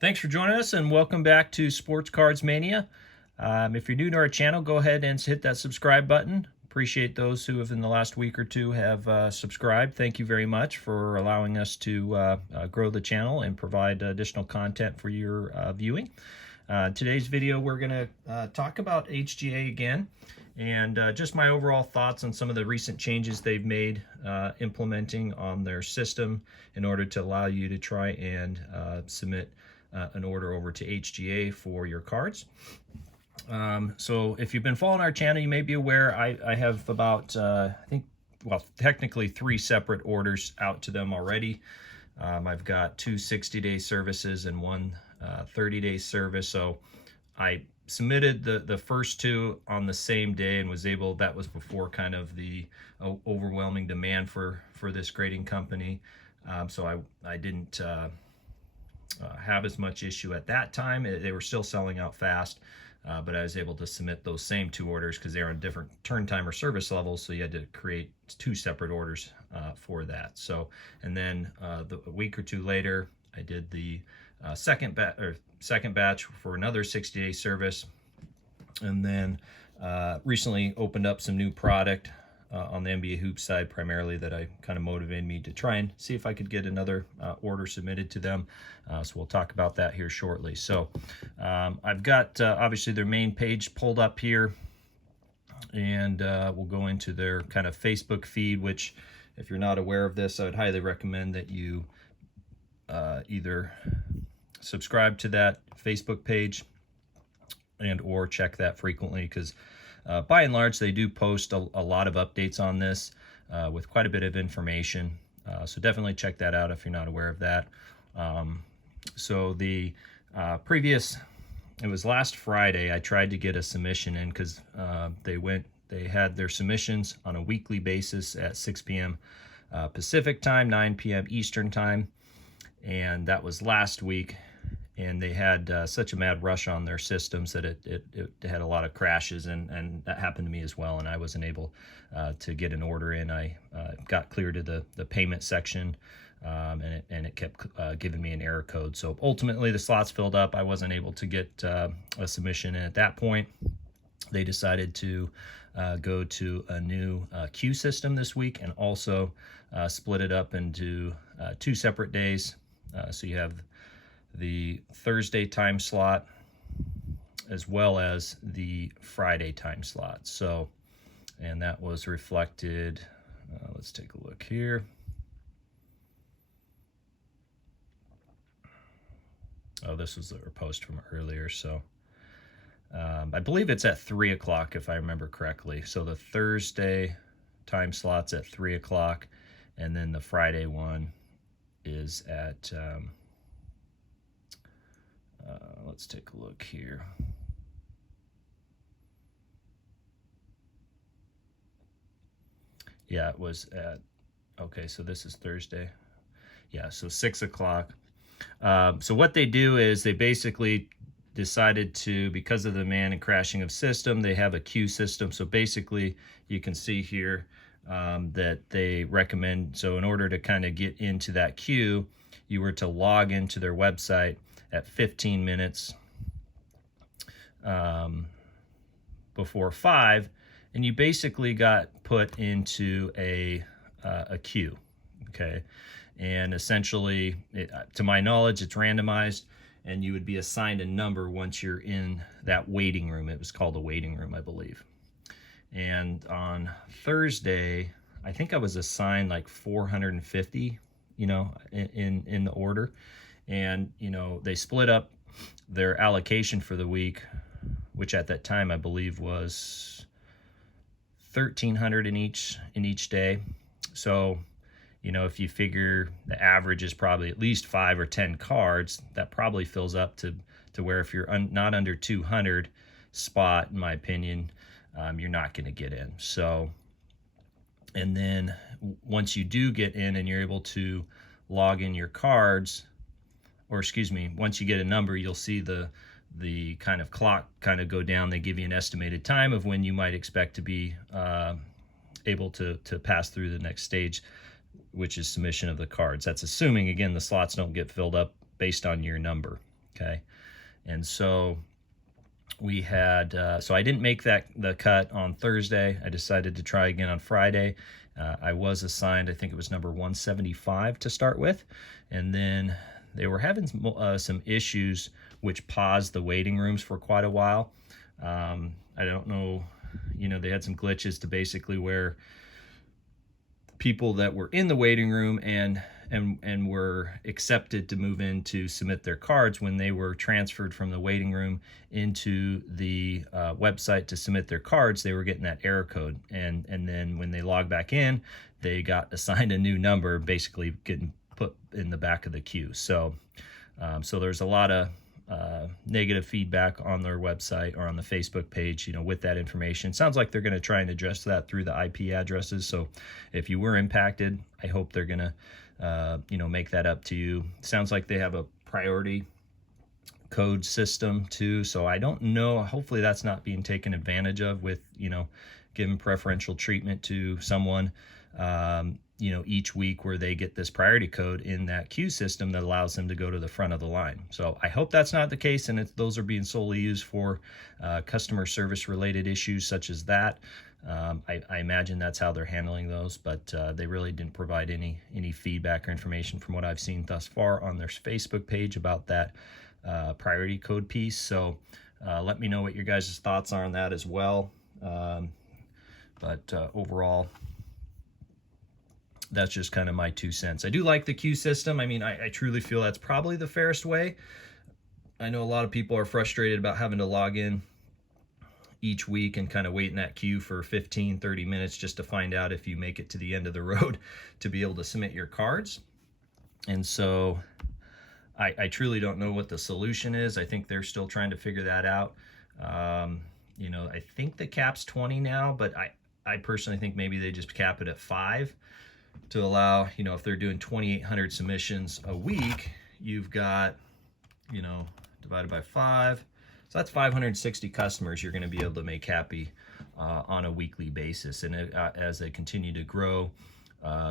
Thanks for joining us and welcome back to Sports Cards Mania. If you're new to our channel, go ahead and hit that subscribe button. Appreciate those who have in the last week or two have subscribed. Thank you very much for allowing us to grow the channel and provide additional content for your viewing. Today's video, we're going to talk about HGA again and just my overall thoughts on some of the recent changes they've made implementing on their system in order to allow you to try and submit an order over to HGA for your cards. So if you've been following our channel, you may be aware I have about, technically 3 separate orders out to them already. I've got 2 60-day services and 1 30-day service. So I submitted the first 2 on the same day and was able, that was before kind of the overwhelming demand for this grading company. So I didn't have as much issue at that time. They were still selling out fast, but I was able to submit those same 2 orders because they're on different turn time or service levels, so you had to create 2 separate orders for that. So, and then a week or 2 later, I did the second batch for another 60-day service, and then recently opened up some new product on the NBA Hoops side primarily that I kind of motivated me to try and see if I could get another order submitted to them. So we'll talk about that here shortly. So I've got obviously their main page pulled up here, and we'll go into their kind of Facebook feed, which if you're not aware of this, I would highly recommend that you either subscribe to that Facebook page and or check that frequently, because by and large, they do post a lot of updates on this with quite a bit of information. So definitely check that out if you're not aware of that. So the it was last Friday, I tried to get a submission in because they had their submissions on a weekly basis at 6 p.m. Pacific time, 9 p.m. Eastern time. And that was last week. And they had such a mad rush on their systems that it had a lot of crashes, and that happened to me as well, and I wasn't able to get an order in. I got clear to the payment section, and it kept giving me an error code. So ultimately the slots filled up. I wasn't able to get a submission in at that point. They decided to go to a new queue system this week, and also split it up into 2 separate days. So you have the Thursday time slot as well as the Friday time slot. So, and that was reflected, let's take a look here. Oh, this was their post from earlier. So I believe it's at 3 o'clock if I remember correctly. So the Thursday time slot's at 3 o'clock, and then the Friday one is at let's take a look here. Yeah, it was at, okay, so this is Thursday. Yeah, so 6 o'clock. So what they do is they basically decided to, because of the demand and crashing of system, they have a queue system. So basically you can see here that they recommend, so in order to kind of get into that queue, you were to log into their website at 15 minutes before 5, and you basically got put into a queue, okay? And essentially, to my knowledge, it's randomized, and you would be assigned a number once you're in that waiting room. It was called a waiting room, I believe. And on Thursday, I think I was assigned like 450, in the order. And, they split up their allocation for the week, which at that time I believe was 1,300 in each day. So, if you figure the average is probably at least 5 or 10 cards, that probably fills up to where if you're not under 200 spot, in my opinion, you're not going to get in. So, and then once you do get in and you're able to log in your cards, or excuse me, once you get a number, you'll see the kind of clock kind of go down. They give you an estimated time of when you might expect to be able to pass through the next stage, which is submission of the cards. That's assuming, again, the slots don't get filled up based on your number. Okay. And so we had, so I didn't make the cut on Thursday. I decided to try again on Friday. I was assigned, I think it was number 175 to start with. And then they were having some issues which paused the waiting rooms for quite a while. I don't know, they had some glitches to basically where people that were in the waiting room and were accepted to move in to submit their cards, when they were transferred from the waiting room into the website to submit their cards, they were getting that error code. And then when they logged back in, they got assigned a new number, basically getting put in the back of the queue. So there's a lot of negative feedback on their website or on the Facebook page, with that information. Sounds like they're going to try and address that through the IP addresses. So if you were impacted, I hope they're going to, make that up to you. Sounds like they have a priority code system too. So I don't know. Hopefully that's not being taken advantage of with, giving preferential treatment to someone, each week where they get this priority code in that queue system that allows them to go to the front of the line. So I hope that's not the case, and those are being solely used for customer service related issues such as that. I imagine that's how they're handling those, but they really didn't provide any feedback or information from what I've seen thus far on their Facebook page about that priority code piece. So let me know what your guys' thoughts are on that as well. But overall, that's just kind of my 2 cents. I do like the queue system. I mean, I truly feel that's probably the fairest way. I know a lot of people are frustrated about having to log in each week and kind of wait in that queue for 15-30 minutes just to find out if you make it to the end of the road to be able to submit your cards. And so I truly don't know what the solution is. I think they're still trying to figure that out. I think the cap's 20 now, but I personally think maybe they just cap it at 5 to allow, if they're doing 2,800 submissions a week, you've got, divided by 5. So that's 560 customers you're going to be able to make happy on a weekly basis. And as they continue to grow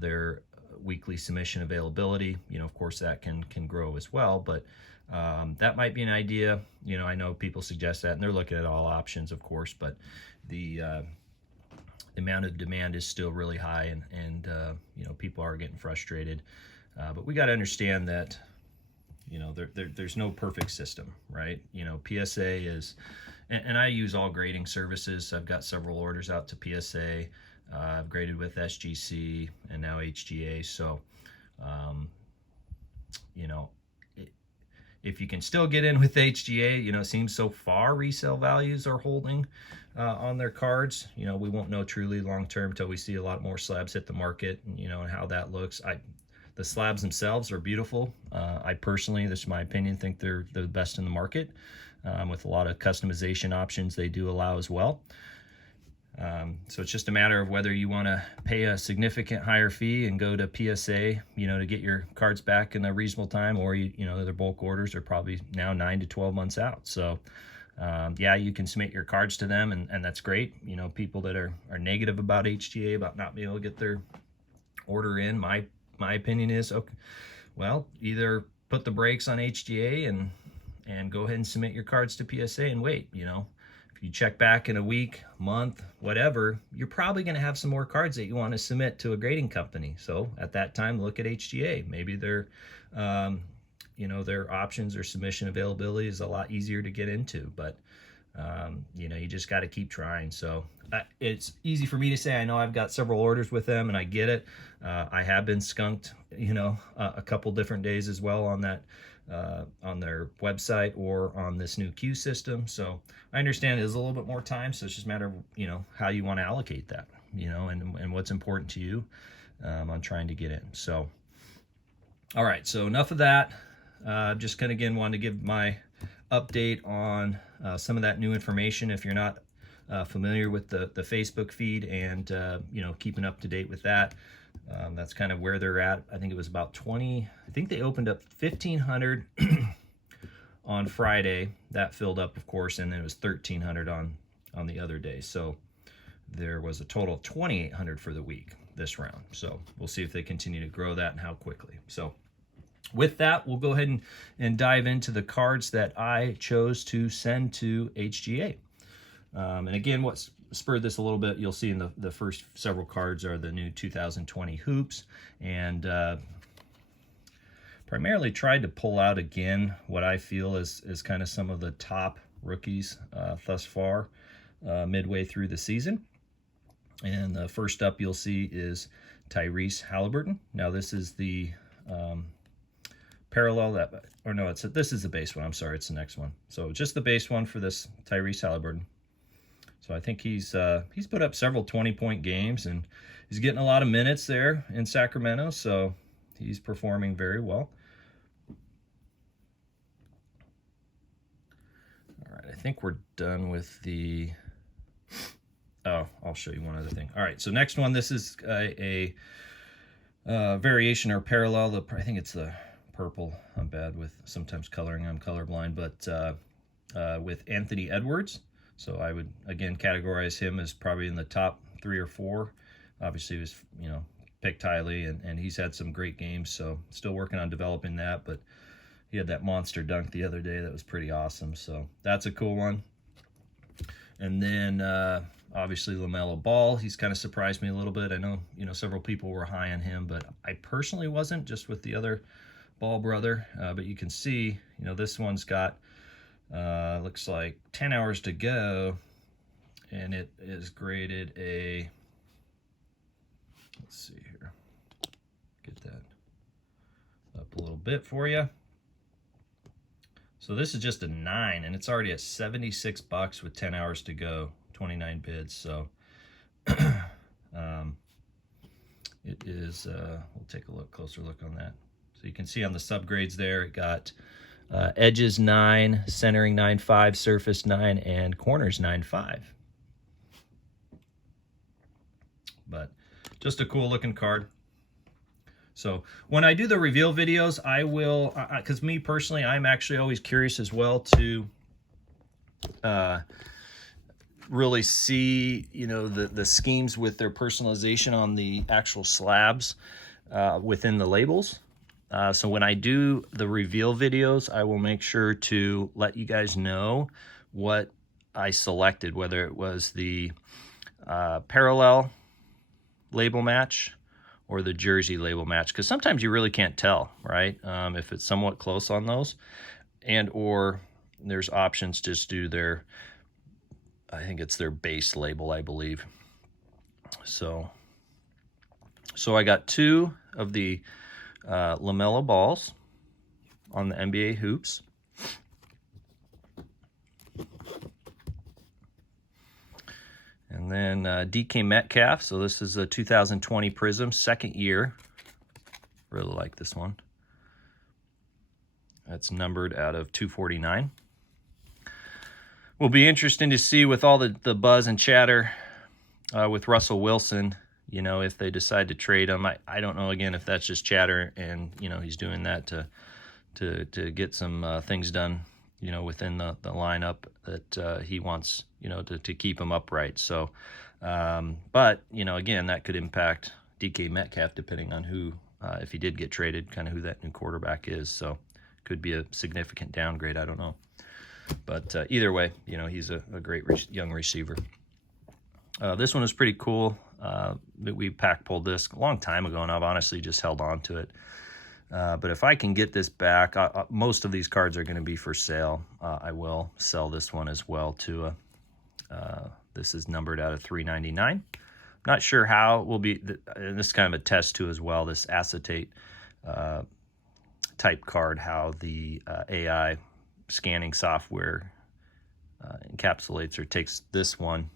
their weekly submission availability, of course that can grow as well. But that might be an idea. I know people suggest that, and they're looking at all options, of course, but the amount of demand is still really high, and people are getting frustrated. But we got to understand that, there's no perfect system, right? PSA is, and I use all grading services. I've got several orders out to PSA. I've graded with SGC and now HGA. So, if you can still get in with HGA, it seems so far resale values are holding on their cards. We won't know truly long term until we see a lot more slabs hit the market, and how that looks. The slabs themselves are beautiful. I personally, this is my opinion, think they're the best in the market, with a lot of customization options they do allow as well. So it's just a matter of whether you want to pay a significant higher fee and go to PSA, to get your cards back in a reasonable time, or their bulk orders are probably now 9 to 12 months out. So yeah, you can submit your cards to them, and that's great. People that are negative about HGA, about not being able to get their order in, my opinion is, okay, well, either put the brakes on HGA and go ahead and submit your cards to PSA and wait. If you check back in a week, month, whatever, you're probably going to have some more cards that you want to submit to a grading company. So at that time, look at HGA. Maybe their options or submission availability is a lot easier to get into, but you just got to keep trying. So it's easy for me to say, I know I've got several orders with them and I get it. I have been skunked, a couple different days as well on that, on their website or on this new queue system. So I understand it is a little bit more time. So it's just a matter of, how you want to allocate that, and what's important to you on trying to get in. So, all right. So enough of that. Just kind of, again, wanted to give my update on some of that new information. If you're not familiar with the Facebook feed and, keeping up to date with that, that's kind of where they're at. I think it was about 20, I think they opened up 1,500 on Friday. That filled up, of course, and then it was 1,300 on the other day. So there was a total of 2,800 for the week this round. So we'll see if they continue to grow that and how quickly. So, with that, we'll go ahead and dive into the cards that I chose to send to HGA. And again, what spurred this a little bit, you'll see in the first several cards are the new 2020 hoops, and primarily tried to pull out again what I feel is kind of some of the top rookies thus far midway through the season. And the first up you'll see is Tyrese Halliburton. Now this is the parallel that, or no, this is the base one. I'm sorry, it's the next one. So just the base one for this Tyrese Halliburton. So I think he's put up several 20-point games, and he's getting a lot of minutes there in Sacramento, so he's performing very well. All right, I think we're done with the... Oh, I'll show you one other thing. All right, so next one, this is a variation or parallel. I think it's the purple. I'm bad with sometimes coloring. I'm colorblind, but with Anthony Edwards. So I would, again, categorize him as probably in the top 3 or 4. Obviously, he was, picked highly, and he's had some great games, so still working on developing that. But he had that monster dunk the other day that was pretty awesome, so that's a cool one. And then, obviously, LaMelo Ball. He's kind of surprised me a little bit. I know, several people were high on him, but I personally wasn't, just with the other Ball brother. But you can see, this one's got... looks like 10 hours to go, and it is graded a, let's see here, get that up a little bit for you. So this is just a 9, and it's already at $76 with 10 hours to go, 29 bids. So it is, we'll take a closer look on that. So you can see on the subgrades there, it got edges 9, centering 9.5, surface 9, and corners 9.5. But just a cool looking card. So when I do the reveal videos, I will, because me personally, I'm actually always curious as well to really see, the schemes with their personalization on the actual slabs within the labels. So when I do the reveal videos, I will make sure to let you guys know what I selected, whether it was the parallel label match or the jersey label match, because sometimes you really can't tell, right? If it's somewhat close on those, and or there's options just do their, I think it's their base label, I believe. So I got 2 of the LaMelo Balls on the NBA hoops. And then DK Metcalf. So this is a 2020 Prism, second year. Really like this one. That's numbered out of 249. Will be interesting to see with all the buzz and chatter with Russell Wilson, if they decide to trade him. I don't know, again, if that's just chatter and, he's doing that to get some things done, within the lineup that he wants, to keep him upright. So, but, again, that could impact DK Metcalf depending on who, if he did get traded, kind of who that new quarterback is. So could be a significant downgrade. I don't know. But either way, he's a great young receiver. This one is pretty cool. We pack pulled this a long time ago, and I've honestly just held on to it. But if I can get this back, most of these cards are going to be for sale. I will sell this one as well too. This is numbered out of 399. Not sure how it will be, and this is kind of a test too as well, this acetate type card, how the AI scanning software encapsulates or takes this one,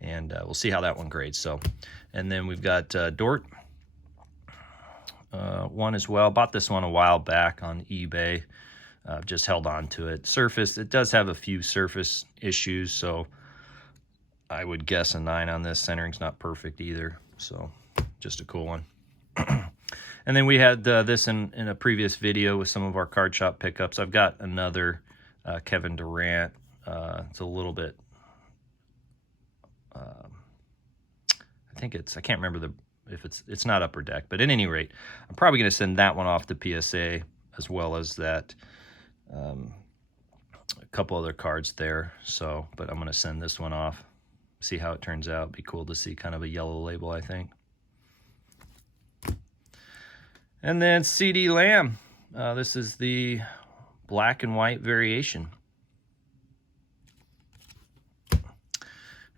and we'll see how that one grades. So, and then we've got Dort one as well. Bought this one a while back on eBay. Just held on to it. Surface, it does have a few surface issues, so I would guess a 9 on this. Centering's not perfect either, so just a cool one. And then we had this in a previous video with some of our card shop pickups. I've got another Kevin Durant. It's a little bit, I think it's, I can't remember if it's not Upper Deck. But at any rate, I'm probably going to send that one off to PSA, as well as that a couple other cards there. So, but I'm going to send this one off, see how it turns out. Be cool to see kind of a yellow label, I think. And then CD Lamb. This is the black and white variation.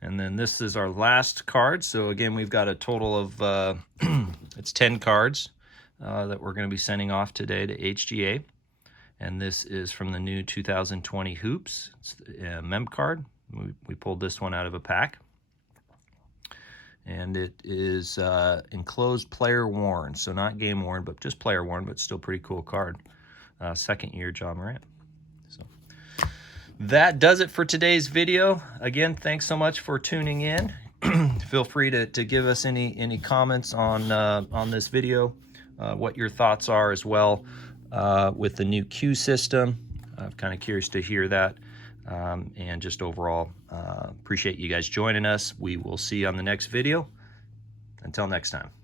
And then this is our last card. So again, we've got a total of, it's 10 cards that we're going to be sending off today to HGA. And this is from the new 2020 Hoops. It's a mem card. We pulled this one out of a pack. And it is enclosed player worn. So not game worn, but just player worn, but still pretty cool card. Second year John Morant. So that does it for today's video. Again, thanks so much for tuning in. Feel free to give us any comments on this video, what your thoughts are as well with the new Q system. I'm kind of curious to hear that. And just overall, appreciate you guys joining us. We will see you on the next video. Until next time.